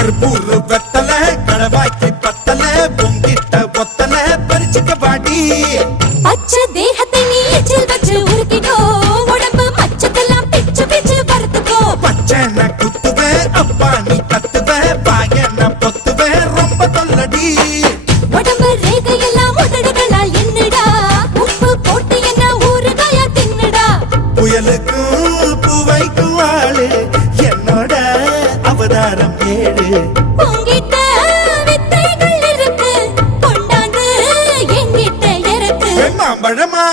கற்பூர் வெத்தல கடவாய்க்கு பத்தல பொங்கிட்ட ஒத்தல பறிச்சுக்க பாடி பச்சை தேகத்தை நீ எச்சில் வச்சு உருக்கிட்டோ உடம்பு மச்சத்தெல்லாம் பிச்சு பிச்சு வறுத்துக்கோ பச்சை நான் குத்துவேன் அப்பா நீ கத்துவேன் பாய நான் பொத்துவேன் ரொம்ப தொல்லடி உடம்பு ரேகையெல்லாம் உதடுகளால் என்னடா உப்பு போட்டு என்ன ஊறுகாயா தின்னுடா புயலுக்கும் பூவைக்கும் ஆளு என்னோட அவதாரம் ஏழு உங்கிட்ட வித்தைகள் இருக்கு கொண்டாந்து எங்கிட்ட இருக்கு மாம்பழமா